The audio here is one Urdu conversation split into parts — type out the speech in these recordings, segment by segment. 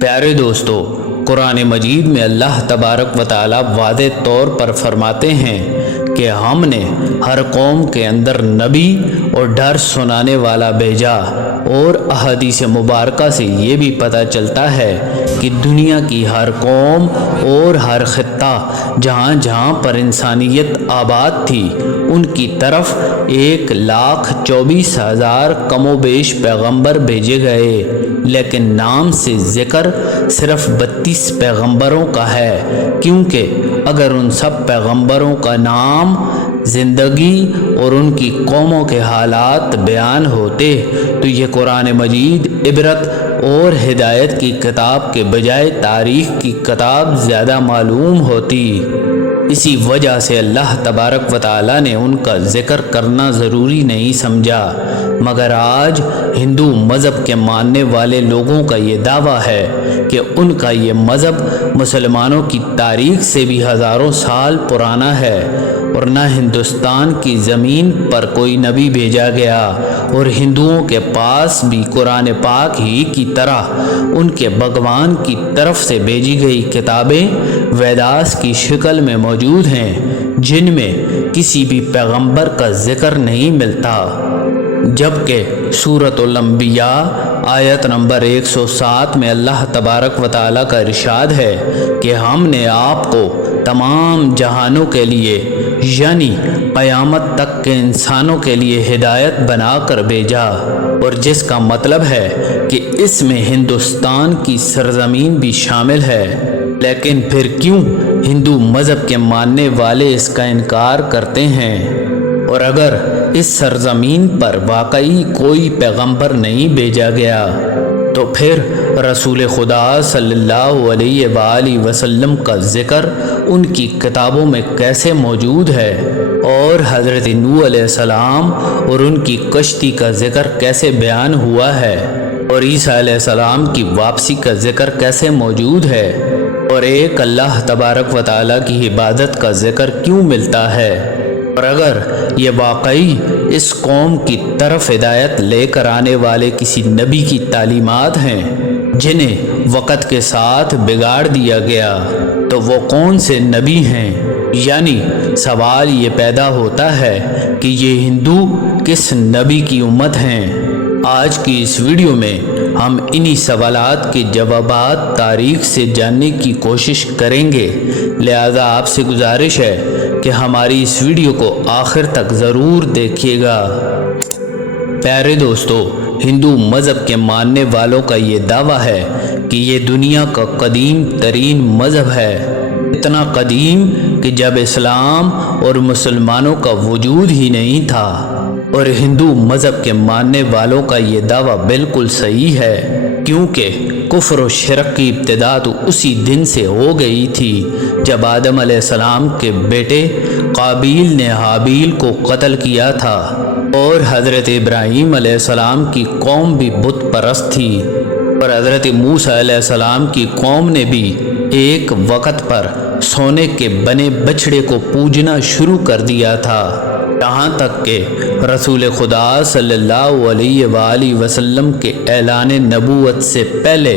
پیارے دوستو، قرآن مجید میں اللہ تبارک و تعالی واضح طور پر فرماتے ہیں کہ ہم نے ہر قوم کے اندر نبی اور ڈر سنانے والا بھیجا، اور احادیث مبارکہ سے یہ بھی پتہ چلتا ہے کہ دنیا کی ہر قوم اور ہر خطہ جہاں جہاں پر انسانیت آباد تھی ان کی طرف 1,24,000 کم و بیش پیغمبر بھیجے گئے، لیکن نام سے ذکر صرف 32 پیغمبروں کا ہے، کیونکہ اگر ان سب پیغمبروں کا نام، زندگی اور ان کی قوموں کے حالات بیان ہوتے تو یہ قرآن مجید عبرت اور ہدایت کی کتاب کے بجائے تاریخ کی کتاب زیادہ معلوم ہوتی۔ اسی وجہ سے اللہ تبارک و تعالی نے ان کا ذکر کرنا ضروری نہیں سمجھا، مگر آج ہندو مذہب کے ماننے والے لوگوں کا یہ دعویٰ ہے کہ ان کا یہ مذہب مسلمانوں کی تاریخ سے بھی ہزاروں سال پرانا ہے، اور نہ ہندوستان کی زمین پر کوئی نبی بھیجا گیا، اور ہندوؤں کے پاس بھی قرآن پاک ہی کی طرح ان کے بھگوان کی طرف سے بھیجی گئی کتابیں ویداس کی شکل میں موجود ہیں، جن میں کسی بھی پیغمبر کا ذکر نہیں ملتا، جبکہ سورۃ الانبیاء آیت نمبر 107 میں اللہ تبارک و تعالیٰ کا ارشاد ہے کہ ہم نے آپ کو تمام جہانوں کے لیے یعنی قیامت تک کے انسانوں کے لیے ہدایت بنا کر بھیجا، اور جس کا مطلب ہے کہ اس میں ہندوستان کی سرزمین بھی شامل ہے۔ لیکن پھر کیوں ہندو مذہب کے ماننے والے اس کا انکار کرتے ہیں؟ اور اگر اس سرزمین پر واقعی کوئی پیغمبر نہیں بھیجا گیا تو پھر رسول خدا صلی اللہ علیہ وآلہ وسلم کا ذکر ان کی کتابوں میں کیسے موجود ہے، اور حضرت نوح علیہ السلام اور ان کی کشتی کا ذکر کیسے بیان ہوا ہے، اور عیسیٰ علیہ السلام کی واپسی کا ذکر کیسے موجود ہے، اور ایک اللہ تبارک و تعالیٰ کی عبادت کا ذکر کیوں ملتا ہے؟ اور اگر یہ واقعی اس قوم کی طرف ہدایت لے کر آنے والے کسی نبی کی تعلیمات ہیں جنہیں وقت کے ساتھ بگاڑ دیا گیا تو وہ کون سے نبی ہیں؟ یعنی سوال یہ پیدا ہوتا ہے کہ یہ ہندو کس نبی کی امت ہیں؟ آج کی اس ویڈیو میں ہم انہی سوالات کے جوابات تاریخ سے جاننے کی کوشش کریں گے، لہذا آپ سے گزارش ہے کہ ہماری اس ویڈیو کو آخر تک ضرور دیکھیے گا۔ پیارے دوستو، ہندو مذہب کے ماننے والوں کا یہ دعویٰ ہے کہ یہ دنیا کا قدیم ترین مذہب ہے، اتنا قدیم کہ جب اسلام اور مسلمانوں کا وجود ہی نہیں تھا، اور ہندو مذہب کے ماننے والوں کا یہ دعویٰ بالکل صحیح ہے، کیونکہ کفر و شرک کی ابتدا تو اسی دن سے ہو گئی تھی جب آدم علیہ السلام کے بیٹے قابیل نے حابیل کو قتل کیا تھا، اور حضرت ابراہیم علیہ السلام کی قوم بھی بت پرست تھی، اور حضرت موسیٰ علیہ السلام کی قوم نے بھی ایک وقت پر سونے کے بنے بچڑے کو پوجنا شروع کر دیا تھا، یہاں تک کہ رسول خدا صلی اللہ علیہ وآلہ وسلم کے اعلان نبوت سے پہلے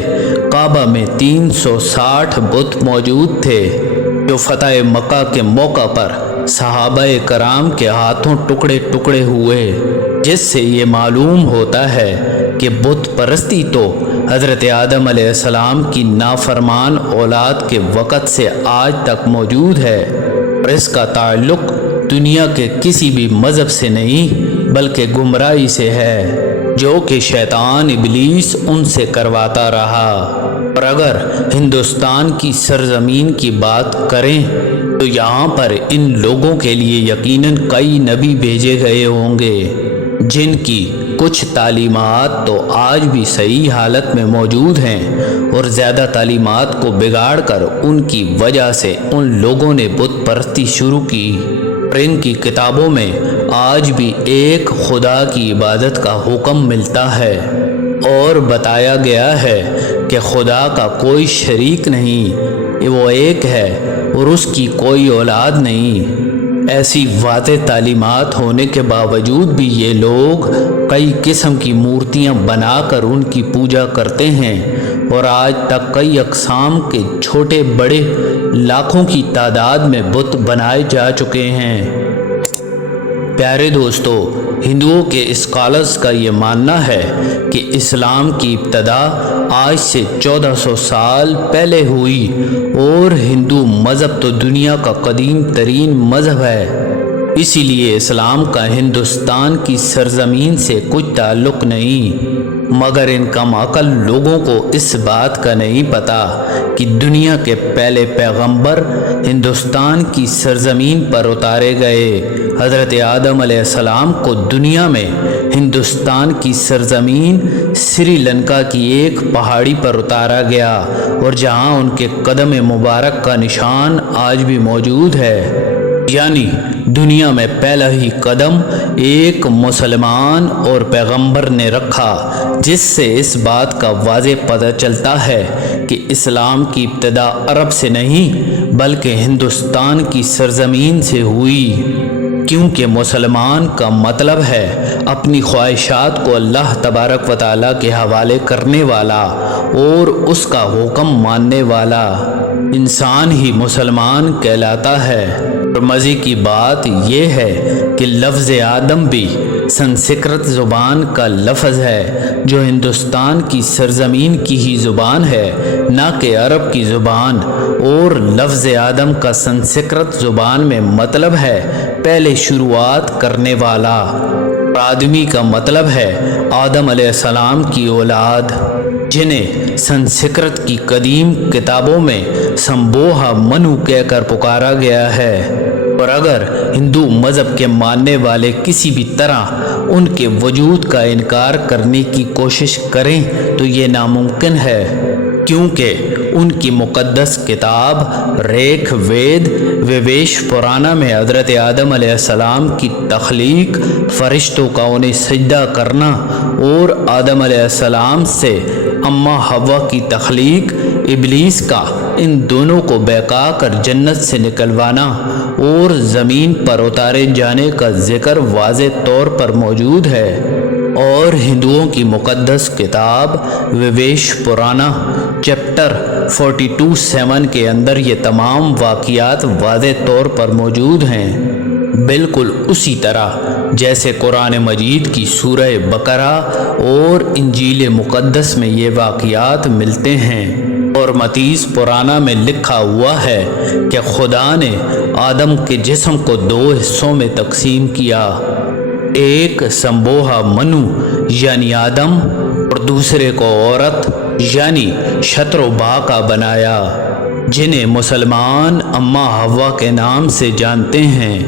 کعبہ میں 360 بت موجود تھے، جو فتح مکہ کے موقع پر صحابہ کرام کے ہاتھوں ٹکڑے ٹکڑے ہوئے، جس سے یہ معلوم ہوتا ہے کہ بت پرستی تو حضرت آدم علیہ السلام کی نافرمان اولاد کے وقت سے آج تک موجود ہے، اور اس کا تعلق دنیا کے کسی بھی مذہب سے نہیں بلکہ گمراہی سے ہے، جو کہ شیطان ابلیس ان سے کرواتا رہا۔ اور اگر ہندوستان کی سرزمین کی بات کریں تو یہاں پر ان لوگوں کے لیے یقیناً کئی نبی بھیجے گئے ہوں گے، جن کی کچھ تعلیمات تو آج بھی صحیح حالت میں موجود ہیں، اور زیادہ تعلیمات کو بگاڑ کر ان کی وجہ سے ان لوگوں نے بت پرستی شروع کی، اور ان کی کتابوں میں آج بھی ایک خدا کی عبادت کا حکم ملتا ہے، اور بتایا گیا ہے کہ خدا کا کوئی شریک نہیں، وہ ایک ہے اور اس کی کوئی اولاد نہیں۔ ایسی واضح تعلیمات ہونے کے باوجود بھی یہ لوگ کئی قسم کی مورتیاں بنا کر ان کی پوجا کرتے ہیں، اور آج تک کئی اقسام کے چھوٹے بڑے لاکھوں کی تعداد میں بت بنائے جا چکے ہیں۔ پیارے دوستو، ہندوؤں کے اسکالرز کا یہ ماننا ہے کہ اسلام کی ابتدا آج سے 1400 سال پہلے ہوئی، اور ہندو مذہب تو دنیا کا قدیم ترین مذہب ہے۔ اسی لیے اسلام کا ہندوستان کی سرزمین سے کچھ تعلق نہیں، مگر ان کم عقل لوگوں کو اس بات کا نہیں پتہ کہ دنیا کے پہلے پیغمبر ہندوستان کی سرزمین پر اتارے گئے۔ حضرت آدم علیہ السلام کو دنیا میں ہندوستان کی سرزمین سری لنکا کی ایک پہاڑی پر اتارا گیا، اور جہاں ان کے قدم مبارک کا نشان آج بھی موجود ہے۔ یعنی دنیا میں پہلا ہی قدم ایک مسلمان اور پیغمبر نے رکھا، جس سے اس بات کا واضح پتہ چلتا ہے کہ اسلام کی ابتدا عرب سے نہیں بلکہ ہندوستان کی سرزمین سے ہوئی، کیونکہ مسلمان کا مطلب ہے اپنی خواہشات کو اللہ تبارک و تعالیٰ کے حوالے کرنے والا اور اس کا حکم ماننے والا انسان ہی مسلمان کہلاتا ہے۔ اور مزے کی بات یہ ہے کہ لفظ آدم بھی سنسکرت زبان کا لفظ ہے، جو ہندوستان کی سرزمین کی ہی زبان ہے، نہ کہ عرب کی زبان، اور لفظ آدم کا سنسکرت زبان میں مطلب ہے پہلے شروعات کرنے والا۔ آدمی کا مطلب ہے آدم علیہ السلام کی اولاد، جنہیں سنسکرت کی قدیم کتابوں میں سمبوہا منو کہہ کر پکارا گیا ہے۔ اور اگر ہندو مذہب کے ماننے والے کسی بھی طرح ان کے وجود کا انکار کرنے کی کوشش کریں تو یہ ناممکن ہے، کیونکہ ان کی مقدس کتاب ریک وید ویویش پرانا میں حضرت آدم علیہ السلام کی تخلیق، فرشتوں کا انہیں سجدہ کرنا، اور آدم علیہ السلام سے اماں حوا کی تخلیق، ابلیس کا ان دونوں کو بہکا کر جنت سے نکلوانا اور زمین پر اتارے جانے کا ذکر واضح طور پر موجود ہے۔ اور ہندوؤں کی مقدس کتاب ویویش پرانا چیپٹر 42:7 کے اندر یہ تمام واقعات واضح طور پر موجود ہیں، بالکل اسی طرح جیسے قرآن مجید کی سورہ بقرہ اور انجیل مقدس میں یہ واقعات ملتے ہیں۔ اور متیس پرانا میں لکھا ہوا ہے کہ خدا نے آدم کے جسم کو 2 حصوں میں تقسیم کیا، ایک سمبوہا منو یعنی آدم، اور دوسرے کو عورت یعنی شتروبھا بنایا، جنہیں مسلمان اماں حوا کے نام سے جانتے ہیں۔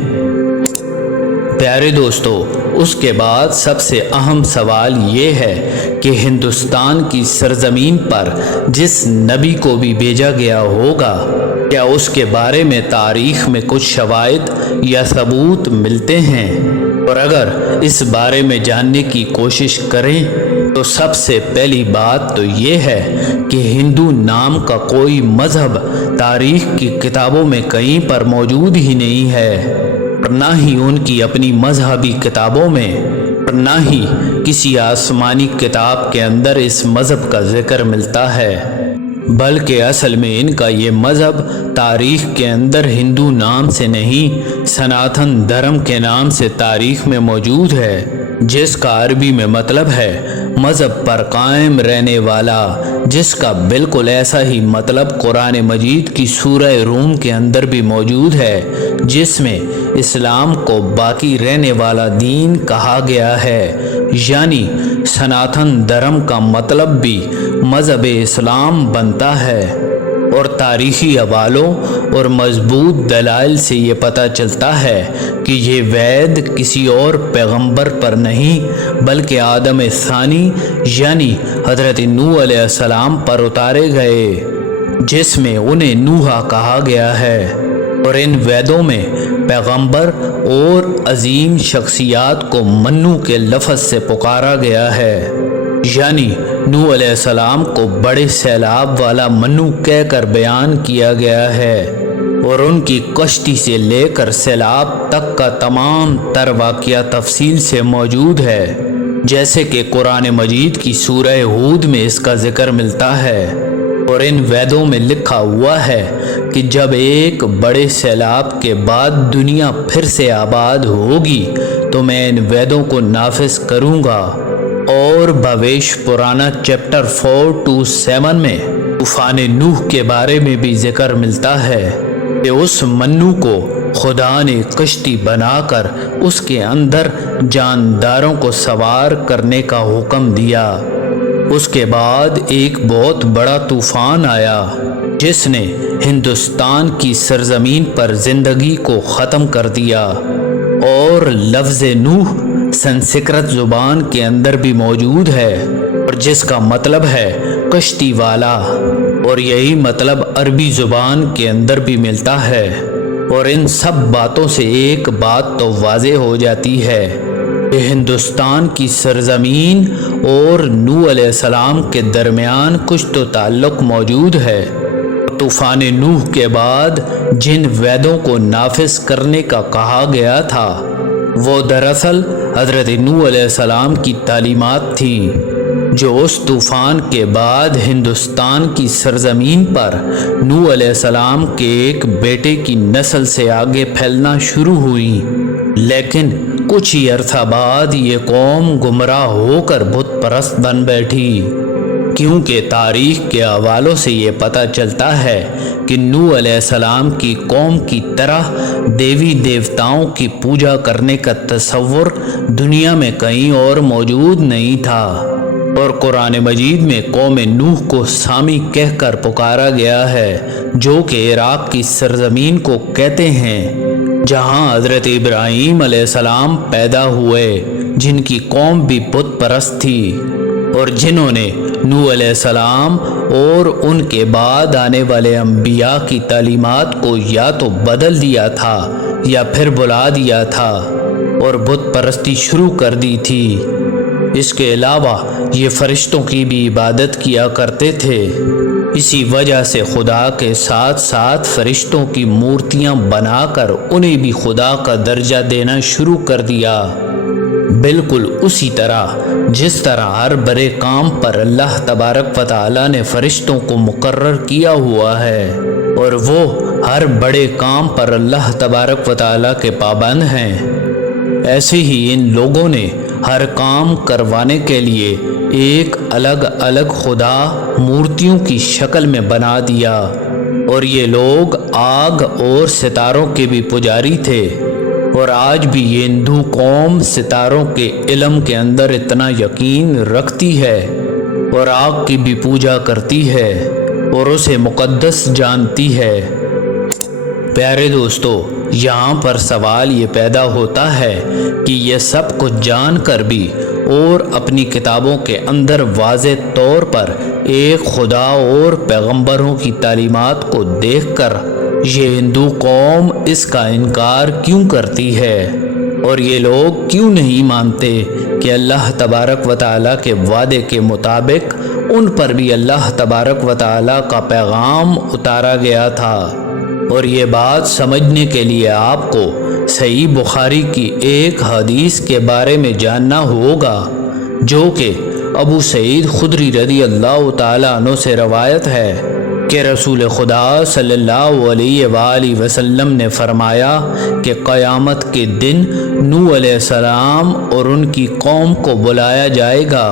پیارے دوستو، اس کے بعد سب سے اہم سوال یہ ہے کہ ہندوستان کی سرزمین پر جس نبی کو بھی بھیجا گیا ہوگا، کیا اس کے بارے میں تاریخ میں کچھ شواہد یا ثبوت ملتے ہیں؟ اور اگر اس بارے میں جاننے کی کوشش کریں تو سب سے پہلی بات تو یہ ہے کہ ہندو نام کا کوئی مذہب تاریخ کی کتابوں میں کہیں پر موجود ہی نہیں ہے، نہ ہی ان کی اپنی مذہبی کتابوں میں، نہ ہی کسی آسمانی کتاب کے اندر اس مذہب کا ذکر ملتا ہے، بلکہ اصل میں ان کا یہ مذہب تاریخ کے اندر ہندو نام سے نہیں، سناتن دھرم کے نام سے تاریخ میں موجود ہے، جس کا عربی میں مطلب ہے مذہب پر قائم رہنے والا، جس کا بالکل ایسا ہی مطلب قرآن مجید کی سورہ روم کے اندر بھی موجود ہے، جس میں اسلام کو باقی رہنے والا دین کہا گیا ہے۔ یعنی سناتن دھرم کا مطلب بھی مذہب اسلام بنتا ہے، اور تاریخی حوالوں اور مضبوط دلائل سے یہ پتہ چلتا ہے کہ یہ وید کسی اور پیغمبر پر نہیں بلکہ آدم ثانی یعنی حضرت نوح علیہ السلام پر اتارے گئے، جس میں انہیں نوحہ کہا گیا ہے۔ اور ان ویدوں میں پیغمبر اور عظیم شخصیات کو منو کے لفظ سے پکارا گیا ہے، یعنی نوح علیہ السلام کو بڑے سیلاب والا منو کہہ کر بیان کیا گیا ہے، اور ان کی کشتی سے لے کر سیلاب تک کا تمام تر واقعہ تفصیل سے موجود ہے۔ جیسے کہ قرآن مجید کی سورہ ہود میں اس کا ذکر ملتا ہے، اور ان ویدوں میں لکھا ہوا ہے کہ جب ایک بڑے سیلاب کے بعد دنیا پھر سے آباد ہوگی تو میں ان ویدوں کو نافذ کروں گا۔ اور بھویش پرانا چیپٹر 4-7 میں طوفان نوح کے بارے میں بھی ذکر ملتا ہے کہ اس منو کو خدا نے کشتی بنا کر اس کے اندر جانداروں کو سوار کرنے کا حکم دیا۔ اس کے بعد ایک بہت بڑا طوفان آیا جس نے ہندوستان کی سرزمین پر زندگی کو ختم کر دیا، اور لفظ نوح سنسکرت زبان کے اندر بھی موجود ہے، اور جس کا مطلب ہے کشتی والا، اور یہی مطلب عربی زبان کے اندر بھی ملتا ہے۔ اور ان سب باتوں سے ایک بات تو واضح ہو جاتی ہے کہ ہندوستان کی سرزمین اور نوح علیہ السلام کے درمیان کچھ تو تعلق موجود ہے۔ طوفان نوح کے بعد جن ویدوں کو نافذ کرنے کا کہا گیا تھا وہ دراصل حضرت نوح علیہ السلام کی تعلیمات تھیں، جو اس طوفان کے بعد ہندوستان کی سرزمین پر نوح علیہ السلام کے ایک بیٹے کی نسل سے آگے پھیلنا شروع ہوئی، لیکن کچھ ہی عرصہ بعد یہ قوم گمراہ ہو کر بت پرست بن بیٹھی، کیونکہ تاریخ کے حوالوں سے یہ پتہ چلتا ہے کہ نوح علیہ السلام کی قوم کی طرح دیوی دیوتاؤں کی پوجا کرنے کا تصور دنیا میں کہیں اور موجود نہیں تھا، اور قرآن مجید میں قوم نوح کو سامی کہہ کر پکارا گیا ہے، جو کہ عراق کی سرزمین کو کہتے ہیں، جہاں حضرت ابراہیم علیہ السلام پیدا ہوئے، جن کی قوم بھی بت پرست تھی، اور جنہوں نے نوح علیہ السلام اور ان کے بعد آنے والے انبیاء کی تعلیمات کو یا تو بدل دیا تھا یا پھر بلا دیا تھا اور بت پرستی شروع کر دی تھی۔ اس کے علاوہ یہ فرشتوں کی بھی عبادت کیا کرتے تھے، اسی وجہ سے خدا کے ساتھ ساتھ فرشتوں کی مورتیاں بنا کر انہیں بھی خدا کا درجہ دینا شروع کر دیا، بالکل اسی طرح جس طرح ہر بڑے کام پر اللہ تبارک و تعالی نے فرشتوں کو مقرر کیا ہوا ہے، اور وہ ہر بڑے کام پر اللہ تبارک و تعالی کے پابند ہیں، ایسے ہی ان لوگوں نے ہر کام کروانے کے لیے ایک الگ الگ خدا مورتیوں کی شکل میں بنا دیا، اور یہ لوگ آگ اور ستاروں کے بھی پجاری تھے، اور آج بھی یہ ہندو قوم ستاروں کے علم کے اندر اتنا یقین رکھتی ہے اور آگ کی بھی پوجا کرتی ہے اور اسے مقدس جانتی ہے۔ پیارے دوستو، یہاں پر سوال یہ پیدا ہوتا ہے کہ یہ سب کچھ جان کر بھی اور اپنی کتابوں کے اندر واضح طور پر ایک خدا اور پیغمبروں کی تعلیمات کو دیکھ کر یہ ہندو قوم اس کا انکار کیوں کرتی ہے، اور یہ لوگ کیوں نہیں مانتے کہ اللہ تبارک و تعالیٰ کے وعدے کے مطابق ان پر بھی اللہ تبارک و تعالیٰ کا پیغام اتارا گیا تھا؟ اور یہ بات سمجھنے کے لیے آپ کو صحیح بخاری کی ایک حدیث کے بارے میں جاننا ہوگا، جو کہ ابو سعید خدری رضی اللہ تعالیٰ عنہ سے روایت ہے کہ رسول خدا صلی اللہ علیہ وآلہ وسلم نے فرمایا کہ قیامت کے دن نوح علیہ السلام اور ان کی قوم کو بلایا جائے گا،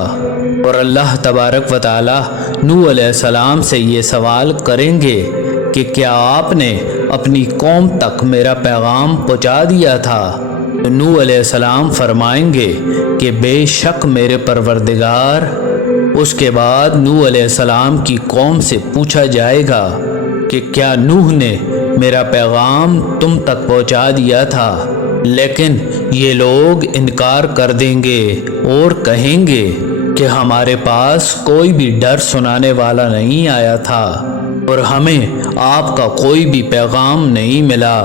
اور اللہ تبارک و تعالیٰ نوح علیہ السلام سے یہ سوال کریں گے کہ کیا آپ نے اپنی قوم تک میرا پیغام پہنچا دیا تھا؟ تو نوح علیہ السلام فرمائیں گے کہ بے شک میرے پروردگار۔ اس کے بعد نوح علیہ السلام کی قوم سے پوچھا جائے گا کہ کیا نوح نے میرا پیغام تم تک پہنچا دیا تھا؟ لیکن یہ لوگ انکار کر دیں گے اور کہیں گے کہ ہمارے پاس کوئی بھی ڈر سنانے والا نہیں آیا تھا اور ہمیں آپ کا کوئی بھی پیغام نہیں ملا۔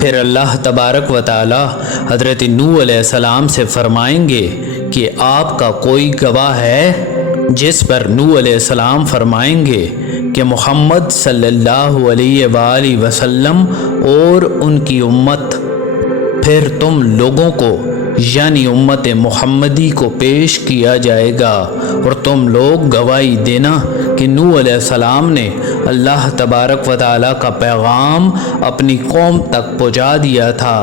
پھر اللہ تبارک و تعالی حضرت نوح علیہ السلام سے فرمائیں گے کہ آپ کا کوئی گواہ ہے؟ جس پر نوح علیہ السلام فرمائیں گے کہ محمد صلی اللہ علیہ وآلہ وسلم اور ان کی امت۔ پھر تم لوگوں کو یعنی امت محمدی کو پیش کیا جائے گا، اور تم لوگ گواہی دینا کہ نوح علیہ السلام نے اللہ تبارک و تعالیٰ کا پیغام اپنی قوم تک پہنچا دیا تھا۔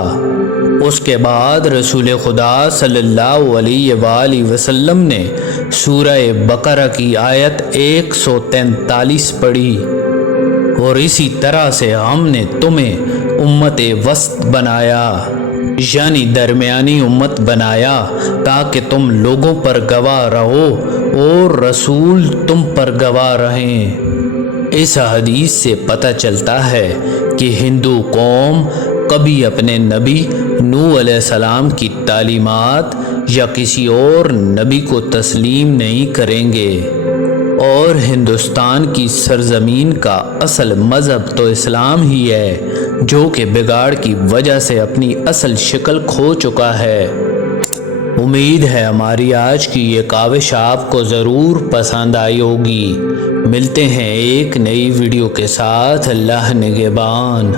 اس کے بعد رسول خدا صلی اللہ علیہ وآلہ وسلم نے سورہ بقرہ کی آیت 143 پڑھی، اور اسی طرح سے ہم نے تمہیں امت وسط بنایا، یعنی درمیانی امت بنایا، تاکہ تم لوگوں پر گواہ رہو اور رسول تم پر گواہ رہیں۔ اس حدیث سے پتہ چلتا ہے کہ ہندو قوم کبھی اپنے نبی نوح علیہ السلام کی تعلیمات یا کسی اور نبی کو تسلیم نہیں کریں گے، اور ہندوستان کی سرزمین کا اصل مذہب تو اسلام ہی ہے، جو کہ بگاڑ کی وجہ سے اپنی اصل شکل کھو چکا ہے۔ امید ہے ہماری آج کی یہ کاوش آپ کو ضرور پسند آئی ہوگی۔ ملتے ہیں ایک نئی ویڈیو کے ساتھ۔ اللہ نگہبان۔